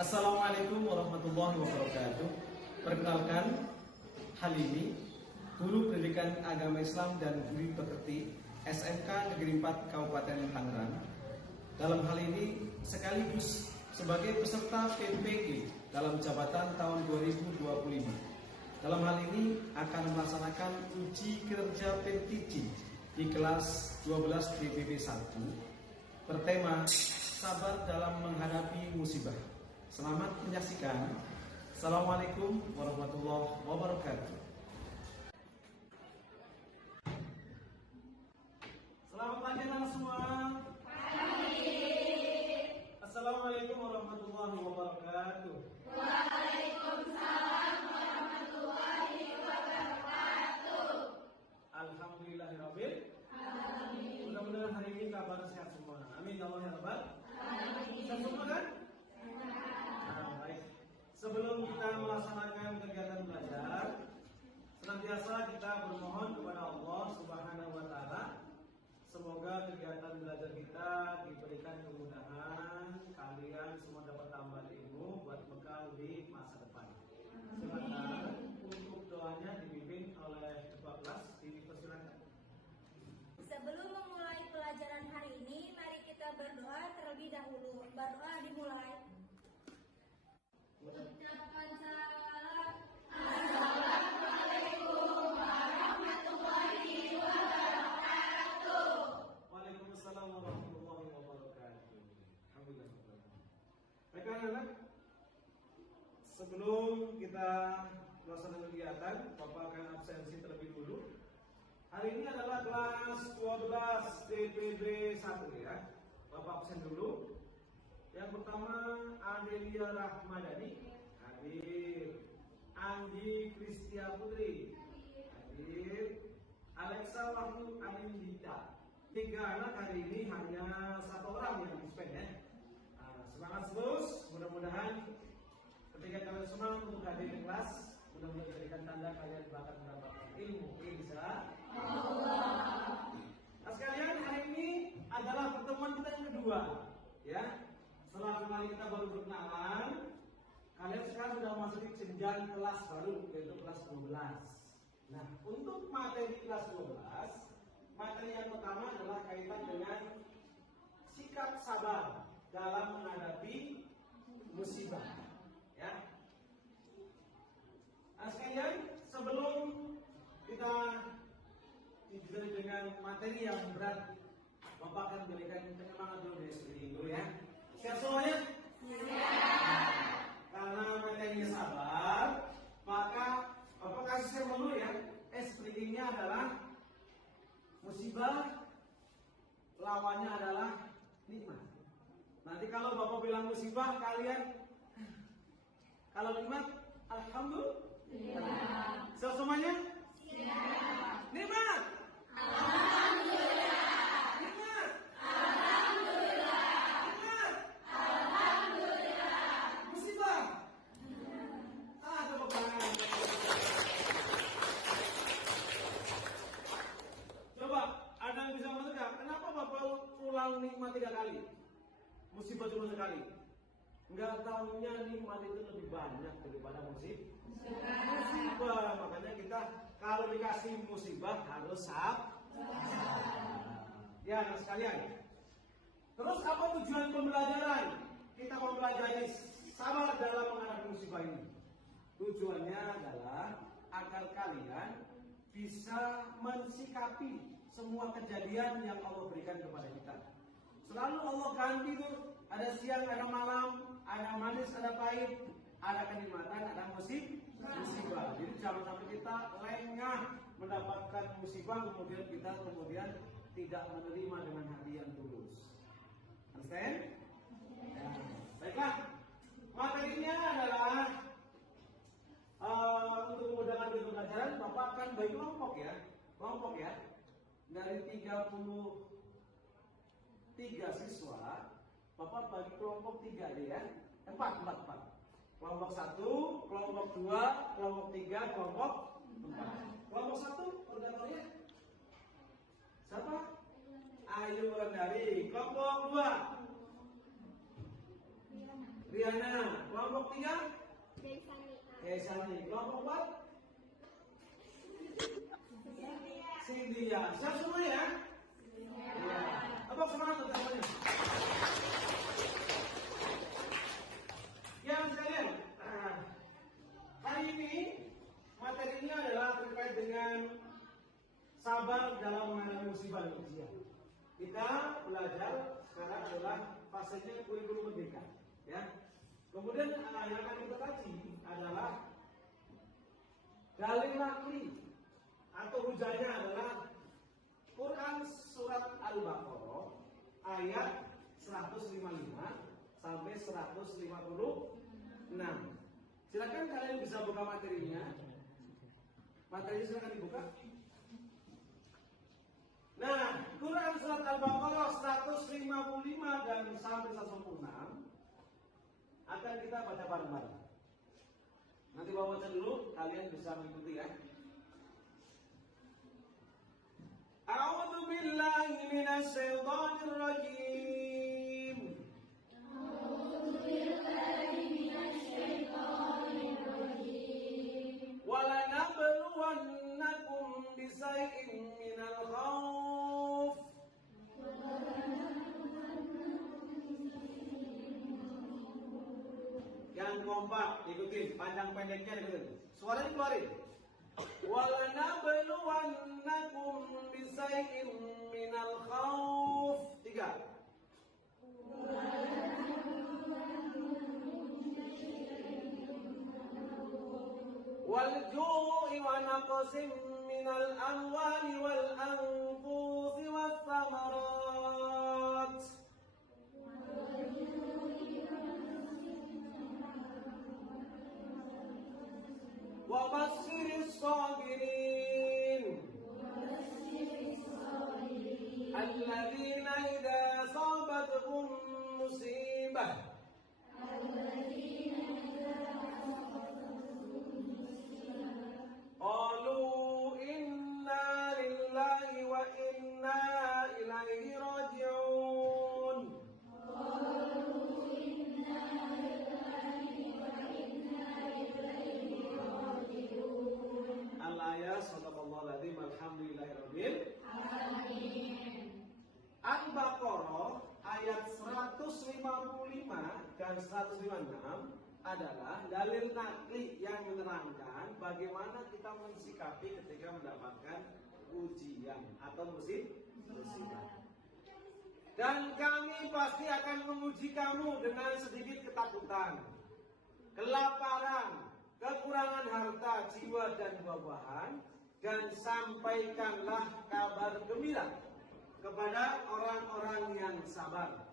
Assalamualaikum warahmatullahi wabarakatuh. Perkenalkan, Halimi, Guru Pendidikan Agama Islam dan Budi Pekerti SMK Negeri 4 Kabupaten Tangerang. Dalam hal ini sekaligus sebagai peserta PPG dalam jabatan tahun 2025. Dalam hal ini akan melaksanakan uji kinerja PTG di kelas 12 DPP 1 bertema sabar dalam menghadapi musibah. Selamat menyaksikan. Assalamualaikum warahmatullahi wabarakatuh. Selamat pagi anak semua. Assalamualaikum warahmatullahi wabarakatuh. Waalaikumsalam warahmatullahi wabarakatuh. Alhamdulillahirabbil. Amin. Mudah-mudahan hari ini kabar sehat semua. Amin ya Allah ya Rabbal. Amin. Sehat semua kan? Baik. Sebelum kita melaksanakan kegiatan belajar, senantiasa kita bermohon kepada Allah Subhanahu wa taala semoga kegiatan belajar kita diberikan kemudahan, kalian semua dapat tambah ilmu buat bekal di masa depan. Silakan untuk doanya dipimpin oleh Ketua Kelas, dipersilakan. Sebelum memulai pelajaran hari ini, mari kita berdoa terlebih dahulu. Berdoa dimulai. Ucapkan salam. Assalamualaikum warahmatullahi wabarakatuh. Waalaikumsalam warahmatullahi wabarakatuh. Alhamdulillah. Baik anak-anak, sebelum kita melaksanakan kegiatan, Bapak akan absensi terlebih dulu. Hari ini adalah kelas 12 DPB 1 ya. Bapak absen dulu. Yang pertama Adelia Rahmadani hadir, Anggi Kristia Putri hadir, Alexa Wahyu Anindita. 3 anak hari ini, hanya 1 orang yang dispen ya. Semangat terus, mudah-mudahan ketika kalian semangat untuk hadir di kelas, mudah-mudahan jadikan tanda kalian bakal mendapatkan ilmu insya Allah. Nah sekalian, hari ini adalah pertemuan kita yang kedua ya. Setelah kemarin kita baru berkenalan, kalian sekarang sudah masuk di jenjang kelas baru, yaitu kelas 12. Nah, untuk materi kelas 12, materi yang pertama adalah kaitan dengan sikap sabar dalam menghadapi musibah. Ya. Nah, sekalian, sebelum kita dididik dengan materi yang berat, Bapak akan berikan penyemangat dulu dari sini dulu ya. Siap semuanya? Siap. Karena materinya sabar, maka Bapak kasih dulu ya. Speakingnya adalah musibah, lawannya adalah nikmat. Nanti kalau Bapak bilang musibah, kalian kalau nikmat, alhamdulillah. Siap semuanya? Siap. Nikmat. Alhamdulillah. Nikmat. Alhamdulillah. Nikmat. Alhamdulillah. Musibah. Tepuk tangan. Coba, ada yang bisa menegak? Kenapa Bapak ulang nikmat 3 kali? Musibah cuma sekali. Enggak tahunya nikmat itu lebih banyak daripada musibah. Makanya kita kalau dikasih musibah harus sabar. Ya, anak sekalian. Terus apa tujuan pembelajaran? Kita mempelajari sabar dalam menghadapi musibah ini. Tujuannya adalah agar kalian bisa mensikapi semua kejadian yang Allah berikan kepada kita. Selalu Allah ganti tuh, ada siang, ada malam, ada manis, ada pahit, ada kenikmatan, ada musibah. Jadi jangan sampai kita lengah mendapatkan musibah, kemudian kita tidak menerima dengan hati yang tulus. Understand? Ya. Baiklah, materinya adalah untuk memudahkan pembelajaran, Bapak akan bagi kelompok ya, dari 33 siswa, Bapak bagi kelompok 3 aja ya. 4. Kelompok 1, kelompok 2, kelompok 3, kelompok 4. Kelompok 1 koordinatornya siapa? Ayu Wulandari. Kelompok 2 Riana. Kelompok 3? Desani. Desani. Kelompok 4? Cynthia. Siap semua ya? Iya. Apa semangat untuk teman-teman? Yang sekalian, hari ini materinya adalah terkait dengan sabar dalam menghadapi musibah dan ujian. Kita belajar sekarang adalah fasenya kurikulum merdeka, ya. Kemudian yang akan kita kaji adalah dalil nakli atau hujahnya adalah Quran surat Al-Baqarah ayat 155 sampai 156. Silakan kalian bisa buka materinya. Materinya silakan dibuka. Nah, Quran surat Al-Baqarah 155 dan sampai 156 akan kita baca bareng-bareng. Nanti baca dulu, kalian bisa mengikuti ya. A'udzu billahi minasy syaithanir rajim. A'udzu billahi minasy syaithanir rajim. Wa lanabluwannakum bisay'in minal khauf. Yang kompak ikutin, panjang pendeknya ikutin. Suaranya keluarin. Walanabluwannakum bisay'in minal khauf. 3. Wal ju'i wa naqsim minal amwali wal anfusi was thamarat. وبشر الصابرين الذين إذا أصابتهم مصيبة قالوا إنا لله وإنا إليه راجعون. Al-ayat sadaqallahu aladzim alhamdulillahirabbil alamin. Al-Baqarah ayat 155 dan 156 adalah dalil nakli yang menerangkan bagaimana kita mensikapi ketika mendapatkan ujian atau musibah. Dan kami pasti akan menguji kamu dengan sedikit ketakutan, kelaparan, kekurangan harta, jiwa dan buah-buahan, dan sampaikanlah kabar gembira kepada orang-orang yang sabar,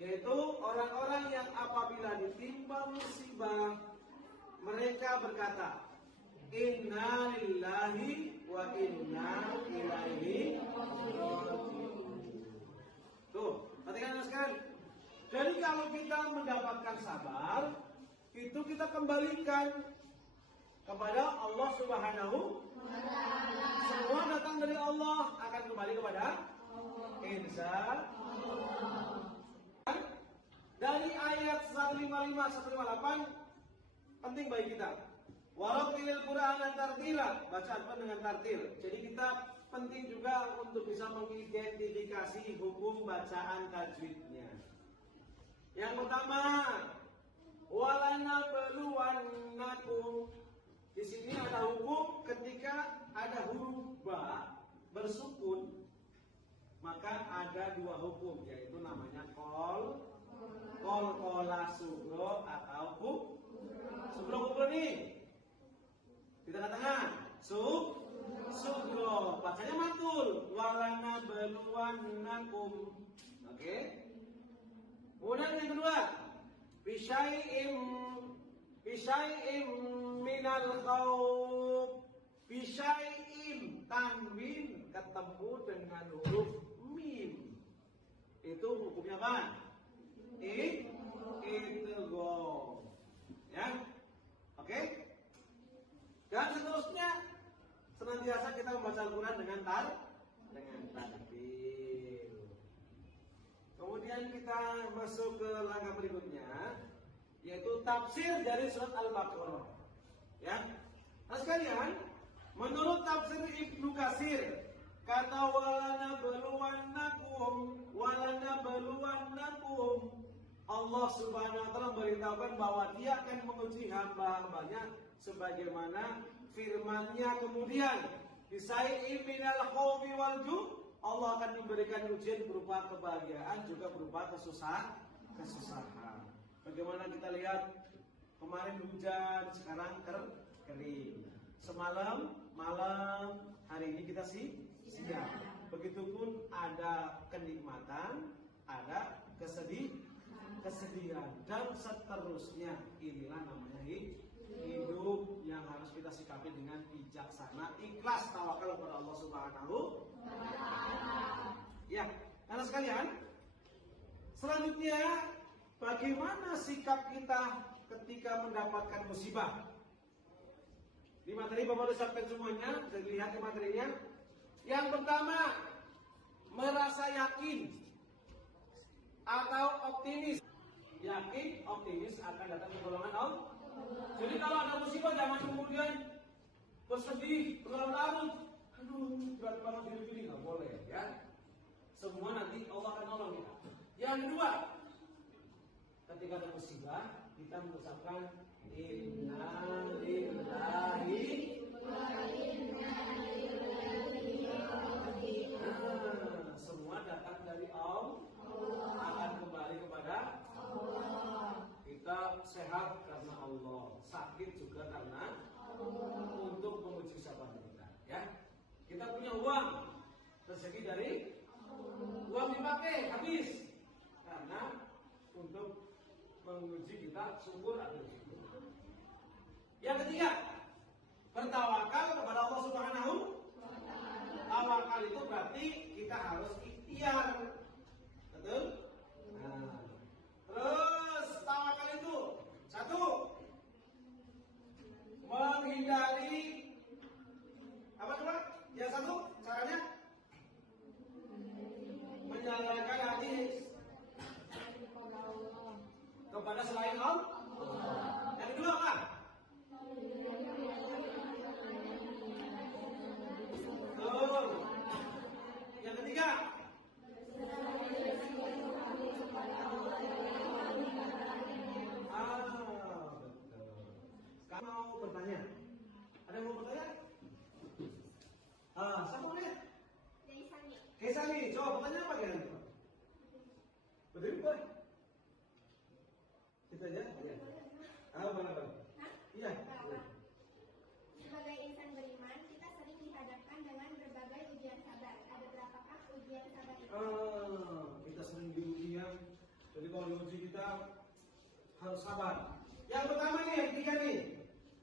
yaitu orang-orang yang apabila ditimpa musibah mereka berkata, Inna lillahi wa inna ilaihi raji'un. Tuh, perhatikan sekalian. Jadi kalau kita mendapatkan sabar, itu kita kembalikan kepada Allah Subhanahu wa Ta'ala. Semua datang dari Allah, akan kembali kepada Insya Allah. Dari ayat 155-158 penting bagi kita. Warattilil Qur'ana tartila, bacaan dengan tartil. Jadi kita penting juga untuk bisa mengidentifikasi hukum bacaan tajwidnya. Yang pertama, walanabluwannakum. Di sini ada hukum ketika ada huruf ba bersukun, maka ada dua hukum, yaitu namanya kol kola sugro atau sugro ini. Di tengah-tengah sugro, bacanya mantul. Walanabluwannakum. Oke. Kemudian yang kedua, Bisyai'im minal khauf. Bisyai'im, tanwin ketemu dengan huruf mim. Itu hukumnya apa? Idgham. Ya. Oke? Dan seterusnya senantiasa kita membaca Al-Quran dengan tartil. Kemudian kita masuk ke langkah berikutnya, tafsir dari surat Al-Baqarah. Ya. Nah sekalian, menurut tafsir Ibnu Katsir, kata walana beluannakum, Allah Subhanahu wa taala memberitahukan bahwa Dia akan menguji hamba-hambanya sebagaimana firman-Nya kemudian, "Bisai'in minal khawfi wal ju'", Allah akan memberikan ujian berupa kebahagiaan juga berupa kesusahan. Bagaimana kita lihat kemarin hujan, sekarang kering. Semalam, malam, hari ini kita siang. Begitupun ada kenikmatan, ada kesedihan dan seterusnya. Inilah namanya hidup yang harus kita sikapi dengan bijaksana, ikhlas, tawakal kepada Allah Subhanahu wa taala. Ya, karena sekalian, selanjutnya bagaimana sikap kita ketika mendapatkan musibah? Di materi Bapak sudah siapkan semuanya, bisa dilihat di materinya. Yang pertama, merasa yakin atau optimis. Yakin, optimis akan datang pertolongan Allah. Jadi kalau ada musibah jangan kemudian bersedih, berlarut-larut. Aduh, berat banget gini-gini, nggak boleh ya. Semua nanti Allah akan nolong kita. Yang kedua, ketika ada musibah, kita mengucapkan Inna lillahi wa inna ilaihi raji'un. Semua datang dari Allah, akan kembali kepada Allah. Kita sehat karena Allah, sakit juga karena Allah, untuk memuji sahabat kita. Ya, kita punya uang, rezeki dari uang dipakai habis karena untuk menguji kita syukur atau syukur. Yang ketiga, bertawakal kepada Allah Subhanahu wa taala. Tawakal itu berarti kita harus ikhtiar. Betul? Nah, terus tawakal itu satu, menghindari apa coba? Yang satu caranya menyalahkan hati kepada selain Allah. Yang kedua apa? Betul. Yang ketiga, betul. Kamu mau bertanya? Ada yang mau bertanya? Siapa mau lihat? Kesani, coba bertanya apa kalian? Berdiri boleh? Kita aja? Iya. Mana? Iya. Sebagai insan beriman, kita sering dihadapkan dengan berbagai ujian sabar. Ada berapakah ujian sabar itu? Kita sering diuji ya. Jadi kalau diuji kita harus sabar. Yang pertama nih, yang ketiga nih.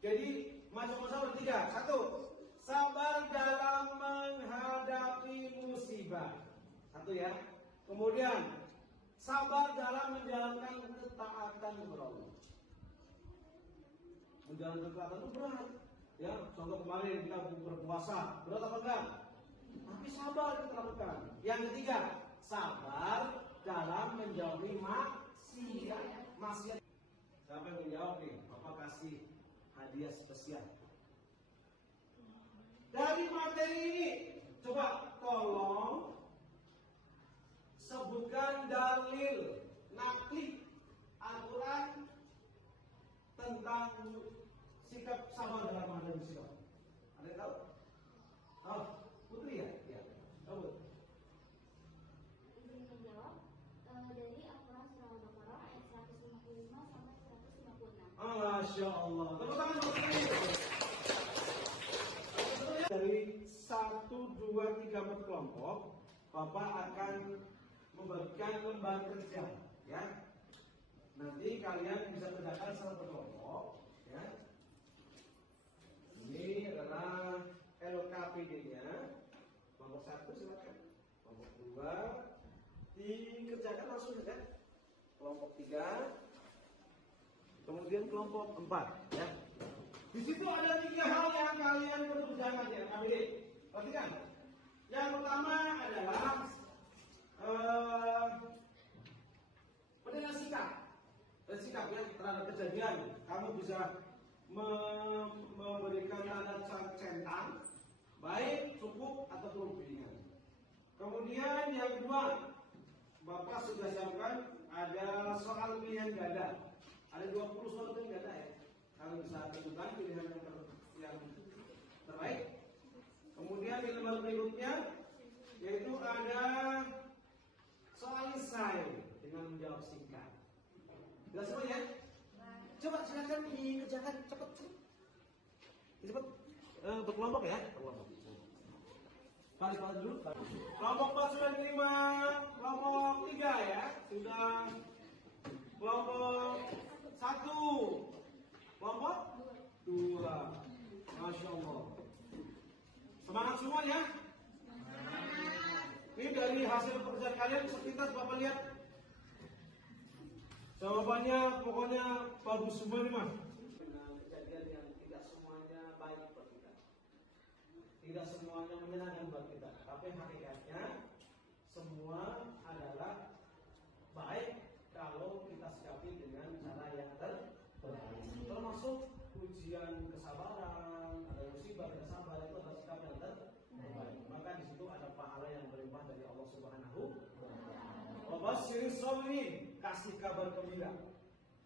Jadi macam-macam bertiga. Satu, sabar dalam menghadapi musibah. Satu ya. Kemudian sabar dalam menjalankan ketaatan kepada Allah. Menjalankan ketaatan itu berat. Ya, contoh kemarin kita berpuasa, berat apa enggak? Tapi sabar kita lakukan. Yang ketiga, sabar dalam menjauhi maksiat. Siapa yang menjawab nih? Bapak kasih hadiah spesial. Dari materi ini, coba tolong sebutkan dalil nakli Al-Quran tentang sikap sabar dalam menghadapi musibah. Ada yang tahu? Oh, Putri ya? Ya. Tahu. Izin menjawab dari Al-Quran surah Al-Baqarah ayat 155 sampai 156. Masya Allah. Tepuk tangan Putri. Dari 1, 2, 3, 4 kelompok, Bapak akan membagikan lembar kerja, ya. Nanti kalian bisa kerjakan satu kelompok, ya. Ini adalah LKPD-nya. Kelompok 1 silakan. Kelompok 2 dikerjakan langsung saja. Kelompok 3, kemudian kelompok 4, ya. Di situ ada 3 hal yang kalian perlu kerjakan ya, KPD. Perhatikan. Yang pertama adalah pendengar sikap. sikapnya terhadap kejadian. Kamu bisa memberikan tanda centang, baik, cukup, atau kelebihan. Kemudian yang kedua, Bapak sudah siapkan ada soal pilihan ganda. Ada 20 soal pilihan ganda ya. Kalau bisa tentukan pilihan yang terbaik. Kemudian di lembar berikutnya yaitu ada soal esai dengan menjawab singkat. Jelas semua ya? Coba silakan dikerjakan cepat. Cepat. Untuk kelompok ya. Kelompok dulu. Kelompok 4 sudah diterima. Kelompok 3 ya. Sudah. Kelompok 1. Kelompok 2. Masya Allah. Semangat semua ya. Ini dari hasil pekerjaan kalian sepintas Bapak lihat. Jawabannya pokoknya bagus semua nih Mas. Kejadian yang tidak semuanya baik buat kita. Tidak semuanya menyenangkan buat kita. Tapi hakikatnya semua adalah baik kalau kita sikapi dengan cara yang terbaik. Termasuk ujian kesabaran, ada musibah kita sabar itu adalah sikap yang terbaik. Maka di situ ada pahala yang berlimpah dari Allah Subhanahu wa taala. Wabasyiris sabirin, kasih kabar gembira.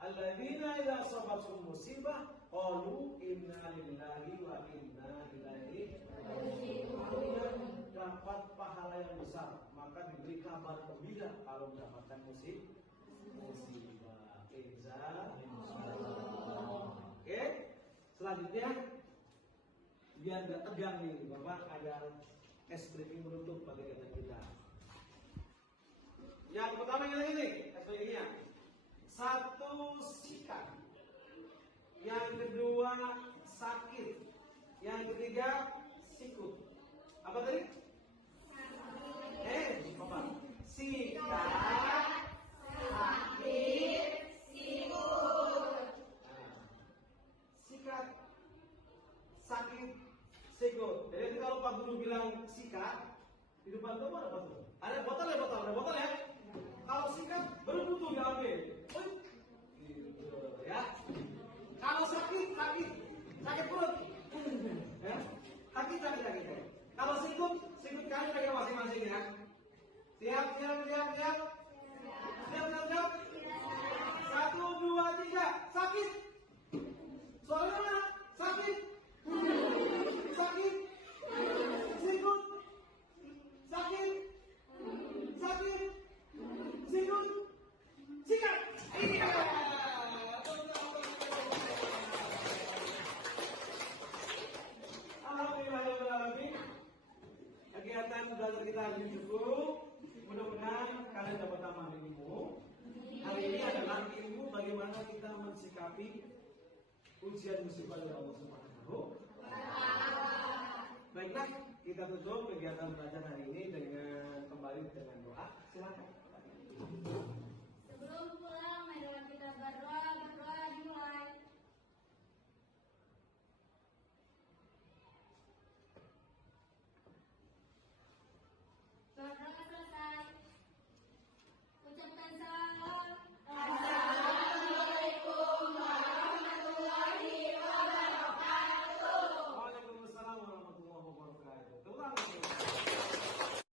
Alladzina idza asabathum musibah qalu inna lillahi wa inna ilaihi raji'un. Dapat pahala yang besar, maka diberi kabar gembira kalau mendapatkan musibah. Oke, selanjutnya biar gak tegang nih Bapak ada es briefing menutup bagi kita. Yang pertama yang ini es briefingnya. 1 sikat, yang kedua sakit, yang ketiga sikut. Apa tadi? Bapak. Sikat, sakit, sikut. Sikat, sakit, sikut. Jadi kalau Pak Guru bilang sikat, di depan kamu ada apa tuh? Ada botol ya? Kalau sikat berebut tuh diambil. Gitu ya. Kalau sakit perut. Ya. Sakit. Kalau sikut kalian pakai masing-masing ya. Siap. 1, 2, 3, sakit. Soalnya mana? Sakit. Sikut. Sakit. Sikut. Sikat. Iya. Alhamdulillahirrahmanirrahim. Kegiatan belajar kita hari ini cukup. Mudah-mudahan kalian dapat tambahan ilmu. Hari ini adalah ilmu bagaimana kita mensikapi ujian musibah dari Allah Subhanahu. Baiklah, kita tutup kegiatan belajar hari ini dengan kembali dengan doa. Silakan.